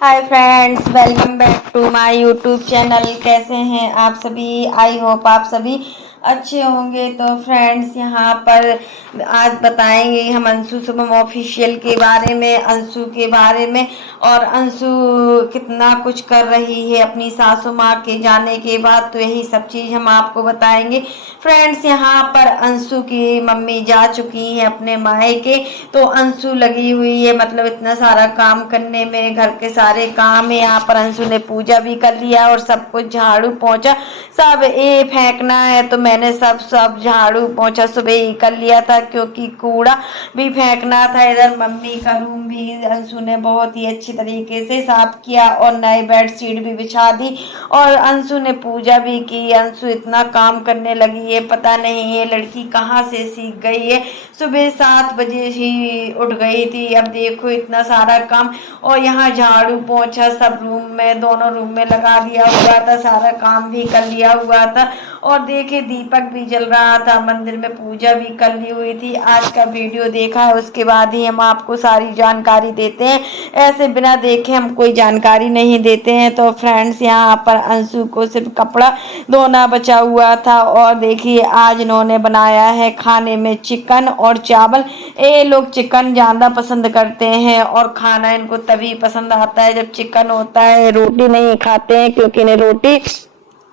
Hi friends, welcome back to my YouTube channel. कैसे हैं आप सभी? आई होप आप सभी अच्छे होंगे। तो फ्रेंड्स, यहाँ पर आज बताएंगे हम अंशु शुभम ऑफिशियल के बारे में, अंशु के बारे में। और अंशु कितना कुछ कर रही है अपनी सासू माँ के जाने के बाद, तो यही सब चीज़ हम आपको बताएंगे। फ्रेंड्स, यहाँ पर अंशु की मम्मी जा चुकी है अपने मायके, तो अंशु लगी हुई है मतलब इतना सारा काम करने में, घर के सारे काम है। यहाँ पर अंशु ने पूजा भी कर लिया और सब कुछ झाड़ू पोंछा सब ये फेंकना है, तो मैंने सब झाड़ू पोंछा सुबह ही कर लिया था, क्योंकि कूड़ा भी फेंकना था। इधर मम्मी का रूम भी अंशु ने बहुत ही अच्छी तरीके से साफ किया और नई बेडशीट भी बिछा दी और अंशु ने पूजा भी की। अंशु इतना काम करने लगी है, पता नहीं ये लड़की कहाँ से सीख गई है। सुबह 7 बजे ही उठ गई थी, अब देखो इतना सारा काम। और यहाँ झाड़ू पोंछा सब रूम में, दोनों रूम में लगा दिया हुआ था, सारा काम भी कर लिया हुआ था। और देखे दीपक भी जल रहा था, मंदिर में पूजा भी कर ली हुई थी। आज का वीडियो देखा है, उसके बाद ही हम आपको सारी जानकारी देते हैं। ऐसे बिना देखे हम कोई जानकारी नहीं देते हैं। तो फ्रेंड्स, यहाँ पर अंशु को सिर्फ कपड़ा धोना बचा हुआ था। और देखिए आज इन्होंने बनाया है खाने में चिकन और चावल। ये लोग चिकन ज़्यादा पसंद करते हैं और खाना इनको तभी पसंद आता है जब चिकन होता है। रोटी नहीं खाते हैं क्योंकि इन्हें रोटी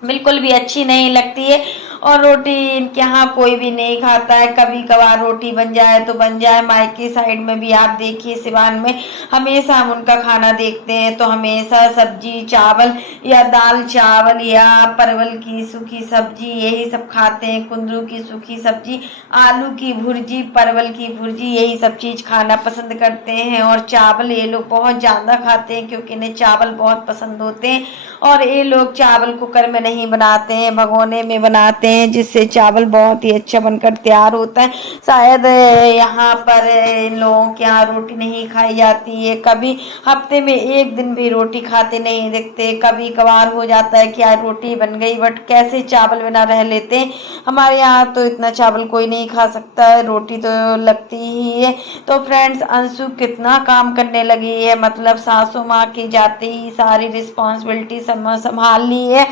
बिल्कुल भी अच्छी नहीं लगती है और रोटी इनके यहाँ कोई भी नहीं खाता है। कभी कभार रोटी बन जाए तो बन जाए। मायके साइड में भी आप देखिए सिवान में हमेशा हम उनका खाना देखते हैं तो हमेशा सब्जी चावल या दाल चावल या परवल की सूखी सब्जी यही सब खाते हैं। कुंदरू की सूखी सब्जी, आलू की भुर्जी, परवल की भुर्जी, यही सब चीज़ खाना पसंद करते हैं। और चावल ये लोग बहुत ज़्यादा खाते हैं क्योंकि इन्हें चावल बहुत पसंद होते हैं। और ये लोग चावल कुकर में नहीं बनाते हैं, भगोने में बनाते हैं, जिससे चावल बहुत ही अच्छा बनकर तैयार होता है। शायद यहाँ पर इन लोगों के यहाँ रोटी नहीं खाई जाती है, कभी हफ्ते में एक दिन भी रोटी खाते नहीं दिखते। कभी कभार हो जाता है कि यार रोटी बन गई, बट कैसे चावल बिना रह लेते हैं। हमारे यहाँ तो इतना चावल कोई नहीं खा सकता है, रोटी तो लगती ही है। तो फ्रेंड्स, अंशु कितना काम करने लगी है, मतलब सासू माँ के जाते ही सारी रिस्पॉन्सिबिलिटी संभाल ली है।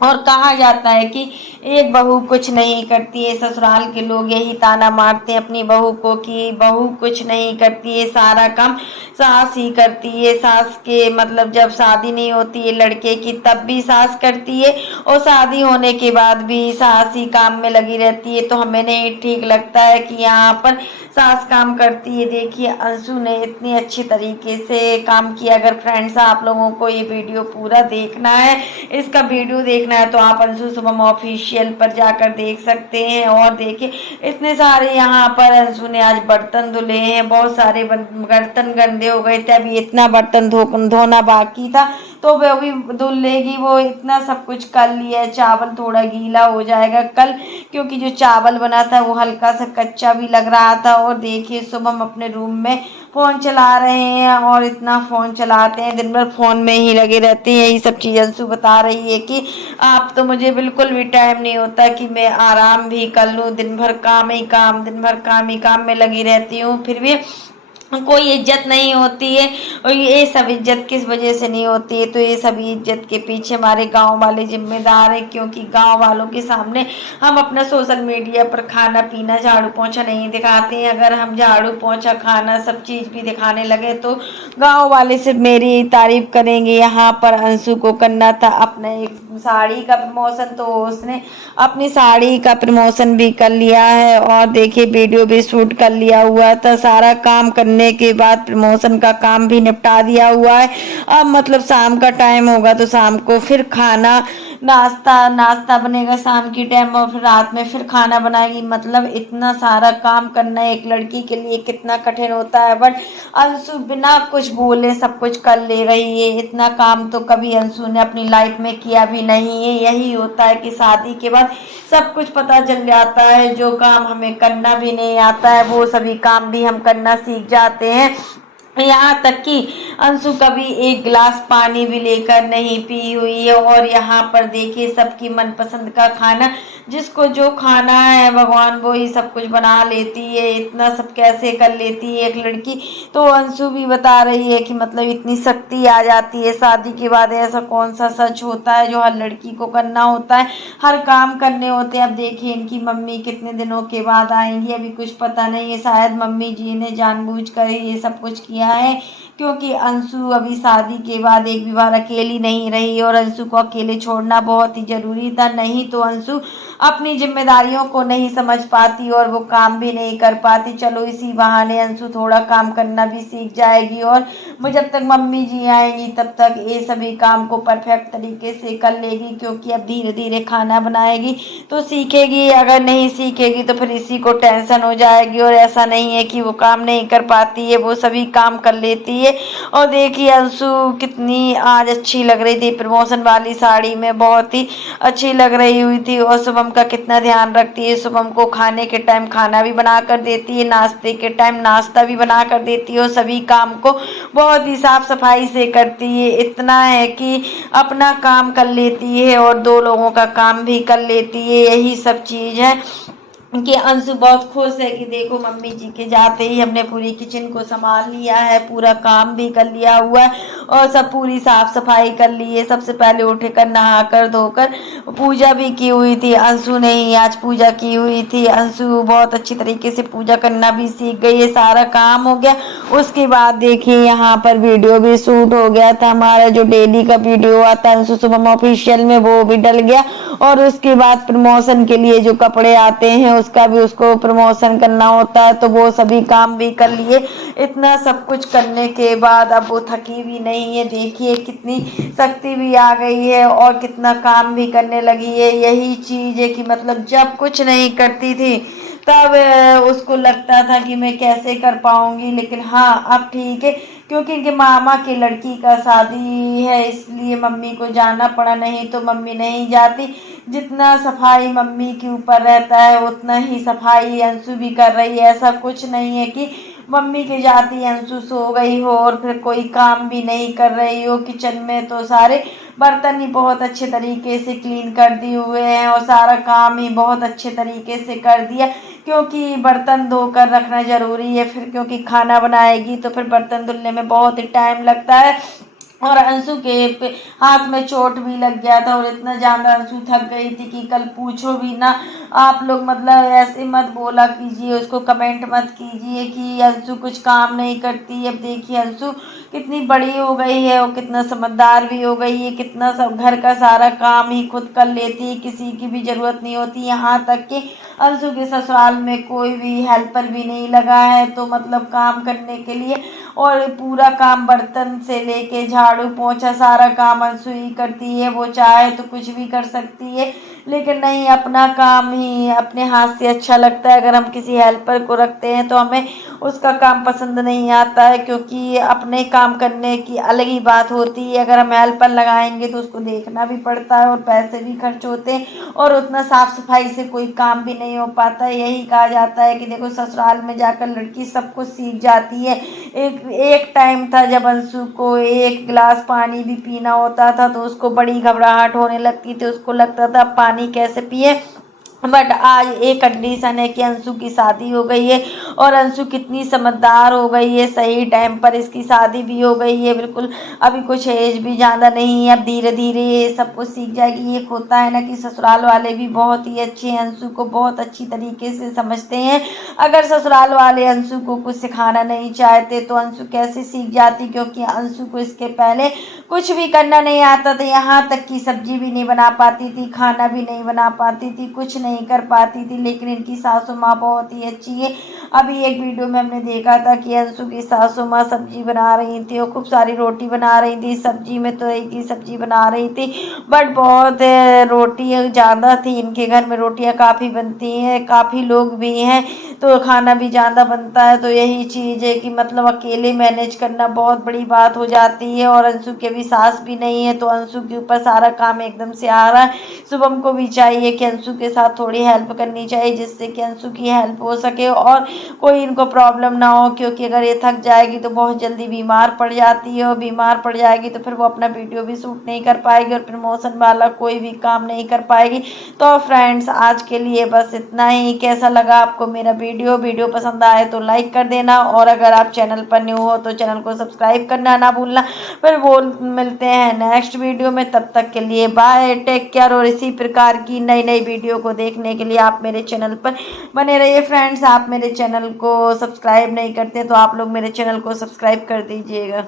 और कहा जाता है कि एक बहू कुछ नहीं करती है। ससुराल के लोग यही ताना मारते हैं अपनी बहू को कि बहू कुछ नहीं करती है, सारा काम सास ही करती है। सास के मतलब जब शादी नहीं होती है लड़के की तब भी सास करती है और शादी होने के बाद भी सास ही काम में लगी रहती है। तो हमें नहीं ठीक लगता है कि यहाँ पर सास काम करती है। देखिए अंशु ने इतनी अच्छी तरीके से काम किया। अगर फ्रेंड्स आप लोगों को ये वीडियो पूरा देखना है, इसका वीडियो देखना है, तो आप अंशु शुभम ऑफिशियल पर जाकर देख सकते हैं। और देखिए इतने सारे यहाँ पर अंशु ने आज बर्तन धुले हैं, बहुत सारे बर्तन गंदे हो गए थे, अभी इतना बर्तन धोना बाकी था तो वो भी धुल लेगी। वो इतना सब कुछ कर लिया है। चावल थोड़ा गीला हो जाएगा कल, क्योंकि जो चावल बना था वो हल्का सा कच्चा भी लग रहा था। और देखिए शुभम अपने रूम में फ़ोन चला रहे हैं और इतना फ़ोन चलाते हैं, दिन भर फ़ोन में ही लगे रहते हैं। यही सब चीज़ अंशु बता रही है कि आप तो मुझे बिल्कुल भी टाइम नहीं होता कि मैं आराम भी कर लूँ, दिन भर काम ही काम, दिन भर काम ही काम में लगी रहती हूँ, फिर भी कोई इज्जत नहीं होती है। और ये सब इज्जत किस वजह से नहीं होती है, तो ये सभी इज्जत के पीछे हमारे गांव वाले जिम्मेदार हैं, क्योंकि गांव वालों के सामने हम अपना सोशल मीडिया पर खाना पीना झाड़ू पोंछा नहीं दिखाते हैं। अगर हम झाड़ू पोंछा खाना सब चीज़ भी दिखाने लगे तो गांव वाले सिर्फ मेरी तारीफ करेंगे। यहाँ पर अंशु को करना था अपने एक साड़ी का प्रमोशन, तो उसने अपनी साड़ी का प्रमोशन भी कर लिया है और देखिए वीडियो भी शूट कर लिया हुआ था। सारा काम करने के बाद प्रमोशन का काम भी निपटा दिया हुआ है। अब मतलब शाम का टाइम होगा तो शाम को फिर खाना नाश्ता बनेगा शाम की टाइम, और फिर रात में फिर खाना बनाएगी। मतलब इतना सारा काम करना एक लड़की के लिए कितना कठिन होता है, बट अंशु बिना कुछ बोले सब कुछ कर ले रही है। इतना काम तो कभी अंशु ने अपनी लाइफ में किया भी नहीं है। यही होता है कि शादी के बाद सब कुछ पता चल जाता है, जो काम हमें करना भी नहीं आता है वो सभी काम भी हम करना सीख जाते हैं। यहाँ तक कि अंशु कभी एक गिलास पानी भी लेकर नहीं पी हुई है। और यहाँ पर देखिए सबकी मनपसंद का खाना, जिसको जो खाना है भगवान वो ही सब कुछ बना लेती है। इतना सब कैसे कर लेती है एक लड़की। तो अंशु भी बता रही है कि मतलब इतनी शक्ति आ जाती है शादी के बाद, ऐसा कौन सा सच होता है जो हर लड़की को करना होता है, हर काम करने होते हैं। अब देखिए इनकी मम्मी कितने दिनों के बाद आएंगी, अभी कुछ पता नहीं है। शायद मम्मी जी ने जानबूझकर ये सब कुछ किया है, क्योंकि अंशु अभी शादी के बाद एक भी बार अकेली नहीं रही और अंशु को अकेले छोड़ना बहुत ही जरूरी था। नहीं तो अंशु अपनी जिम्मेदारियों को नहीं समझ पाती और वो काम भी नहीं कर पाती। चलो इसी बहाने अंशु थोड़ा काम करना भी सीख जाएगी और वो जब तक मम्मी जी आएंगी तब तक ये सभी काम को परफेक्ट तरीके से कर लेगी, क्योंकि अब धीरे धीरे खाना बनाएगी तो सीखेगी। अगर नहीं सीखेगी तो फिर इसी को टेंशन हो जाएगी। और ऐसा नहीं है कि वो काम नहीं कर पाती है, वो सभी काम कर लेती है। और देखिए अंशु कितनी आज अच्छी लग रही थी प्रमोशन वाली साड़ी में, बहुत ही अच्छी लग रही हुई थी। और शुभम का कितना ध्यान रखती है, शुभम को खाने के टाइम खाना भी बना कर देती है, नाश्ते के टाइम नाश्ता भी बना कर देती है और सभी काम को बहुत ही साफ सफाई से करती है। इतना है कि अपना काम कर लेती है और दो लोगों का काम भी कर लेती है। यही सब चीज़ है कि अंशु बहुत खुश है कि देखो मम्मी जी के जाते ही हमने पूरी किचन को संभाल लिया है, पूरा काम भी कर लिया हुआ है और सब पूरी साफ सफाई कर ली है। सबसे पहले उठकर नहाकर धोकर पूजा भी की हुई थी। अंशु ने ही आज पूजा की हुई थी। अंशु बहुत अच्छी तरीके से पूजा करना भी सीख गई है, सारा काम हो गया। उसके बाद देखिए यहाँ पर वीडियो भी शूट हो गया था, हमारा जो डेली का वीडियो आता है अंशु शुभम ऑफिशियल में वो भी डल गया। और उसके बाद प्रमोशन के लिए जो कपड़े आते हैं उसका भी उसको प्रमोशन करना होता है, तो वो सभी काम भी कर लिए। इतना सब कुछ करने के बाद अब वो थकी भी नहीं है। देखिए कितनी शक्ति भी आ गई है और कितना काम भी करने लगी है। यही चीज़ है कि मतलब जब कुछ नहीं करती थी तब उसको लगता था कि मैं कैसे कर पाऊंगी, लेकिन हाँ अब ठीक है, क्योंकि इनके मामा की लड़की का शादी है इसलिए मम्मी को जाना पड़ा, नहीं तो मम्मी नहीं जाती। जितना सफाई मम्मी के ऊपर रहता है उतना ही सफाई अंशु भी कर रही है। ऐसा कुछ नहीं है कि मम्मी के जाती अंशु सो गई हो और फिर कोई काम भी नहीं कर रही हो। किचन में तो सारे बर्तन ही बहुत अच्छे तरीके से क्लीन कर दिए हुए हैं और सारा काम ही बहुत अच्छे तरीके से कर दिया, क्योंकि बर्तन धोकर रखना ज़रूरी है फिर, क्योंकि खाना बनाएगी तो फिर बर्तन धुलने में बहुत ही टाइम लगता है। और अंशु के हाथ में चोट भी लग गया था और इतना ज़्यादा अंशु थक गई थी कि कल पूछो भी ना। आप लोग मतलब ऐसे मत बोला कीजिए, उसको कमेंट मत कीजिए कि अंशु कुछ काम नहीं करती। अब देखिए अंशु कितनी बड़ी हो गई है और कितना समझदार भी हो गई है, कितना सब घर का सारा काम ही खुद कर लेती है, किसी की भी ज़रूरत नहीं होती। यहाँ तक कि अंशु के ससुराल में कोई भी हेल्पर भी नहीं लगा है तो मतलब काम करने के लिए, और पूरा काम बर्तन से लेके झाड़ू पोंछा सारा काम अंशु ही करती है। वो चाहे तो कुछ भी कर सकती है, लेकिन नहीं, अपना काम ही अपने हाथ से अच्छा लगता है। अगर हम किसी हेल्पर को रखते हैं तो हमें उसका काम पसंद नहीं आता है, क्योंकि अपने काम करने की अलग ही बात होती है। अगर हम हेल्पर लगाएंगे तो उसको देखना भी पड़ता है और पैसे भी खर्च होते हैं और उतना साफ सफाई से कोई काम भी नहीं हो पाता है। यही कहा जाता है कि देखो ससुराल में जाकर लड़की सब कुछ सीख जाती है। एक टाइम था जब अंशु को एक गिलास पानी भी पीना होता था तो उसको बड़ी घबराहट होने लगती थी, उसको लगता था पानी कैसे पिए। बट आज एक कंडीशन है कि अंशु की शादी हो गई है और अंशु कितनी समझदार हो गई है, सही टाइम पर इसकी शादी भी हो गई है बिल्कुल। अभी कुछ एज भी ज़्यादा नहीं है, अब धीरे धीरे ये सब कुछ सीख जाएगी। एक होता है ना कि ससुराल वाले भी बहुत ही अच्छे हैं, अंशु को बहुत अच्छी तरीके से समझते हैं। अगर ससुराल वाले अंशु को कुछ सिखाना नहीं चाहते तो अंशु कैसे सीख जाती, क्योंकि अंशु को इसके पहले कुछ भी करना नहीं आता था। यहाँ तक कि सब्जी भी नहीं बना पाती थी, खाना भी नहीं बना पाती थी, कुछ नहीं कर पाती थी। लेकिन इनकी सासू माँ बहुत ही अच्छी है। अभी एक वीडियो में हमने देखा था कि अंशु की सासू माँ सब्जी बना रही थी और खूब सारी रोटी बना रही थी। सब्जी में तो एक ही सब्जी बना रही थी, बट बहुत रोटी ज़्यादा थी। इनके घर में रोटियाँ काफ़ी बनती हैं, काफ़ी लोग भी हैं तो खाना भी ज़्यादा बनता है। तो यही चीज़ है कि मतलब अकेले मैनेज करना बहुत बड़ी बात हो जाती है। और अंशु के भी भी सास भी नहीं है, तो अंशु के ऊपर सारा काम एकदम से आ रहा है। शुभम को भी चाहिए कि अंशु के साथ थोड़ी हेल्प करनी चाहिए, जिससे कि अंशु की हेल्प हो सके और कोई इनको प्रॉब्लम ना हो, क्योंकि अगर ये थक जाएगी तो बहुत जल्दी बीमार पड़ जाती है, और बीमार पड़ जाएगी तो फिर वो अपना वीडियो भी शूट नहीं कर पाएगी और प्रमोशन वाला कोई भी काम नहीं कर पाएगी। तो फ्रेंड्स, आज के लिए बस इतना ही। कैसा लगा आपको मेरा वीडियो पसंद आए तो लाइक कर देना, और अगर आप चैनल पर न्यू हो तो चैनल को सब्सक्राइब करना ना भूलना। फिर वो मिलते हैं नेक्स्ट वीडियो में, तब तक के लिए बाय, टेक केयर। और इसी प्रकार की नई नई वीडियो को देखने के लिए आप मेरे चैनल पर बने रहिए। फ्रेंड्स, आप मेरे चैनल को सब्सक्राइब नहीं करते तो आप लोग मेरे चैनल को सब्सक्राइब कर दीजिएगा।